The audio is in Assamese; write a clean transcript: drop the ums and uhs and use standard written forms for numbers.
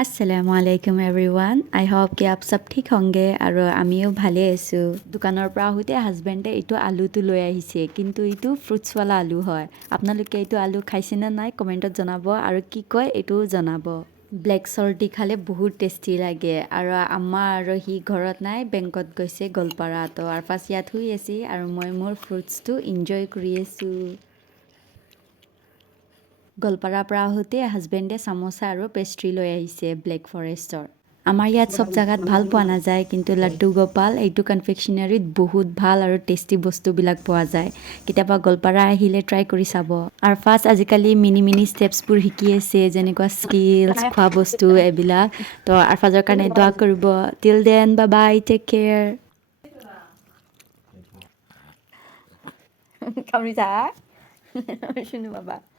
अस्सलामु अलैकुम एवरीवन आई होप कि आप सब ঠিক होंगे আৰু আমিও ভালে আছোঁ দোকানৰ পৰা আহোঁতে হাজবেণ্ডে এইটো আলুটো লৈ আহিছে কিন্তু এইটো ফ্ৰুটছৱালা আলু হয় আপোনালোকে এইটো আলু খাইছেনে নাই কমেণ্টত জনাব আৰু কি কয় এইটো জনাব ব্লেক চল্ট দি খালে বহুত টেষ্টি লাগে আৰু আম্মা আৰু সি ঘৰত নাই বেংকত গৈছে গোৱালপাৰা তো আৰফাছ ইয়াত শুই আছে আৰু মই মোৰ ফ্ৰুটছটো এনজয় কৰি আছোঁ গোৱালপাৰাৰ পৰা আহোঁতে হাজবেণ্ডে চামোচা আৰু পেষ্ট্ৰি লৈ আহিছে ব্লেক ফৰেষ্টৰ আমাৰ ইয়াত চব জাগাত ভাল পোৱা নাযায় কিন্তু লাড্ডু গোপাল এইটো কনফেকশ্যনাৰীত বহুত ভাল আৰু টেষ্টি বস্তুবিলাক পোৱা যায় কেতিয়াবা গোৱালপাৰা আহিলে ট্ৰাই কৰি চাব আৰফাছ আজিকালি মিনি ষ্টেপছবোৰ শিকি আছে যেনেকুৱা স্কিলছ খোৱা বস্তু এইবিলাক তো আৰফাজৰ কাৰণে দোৱা কৰিব till then bye bye take care কামৰিছা শুনো বাবা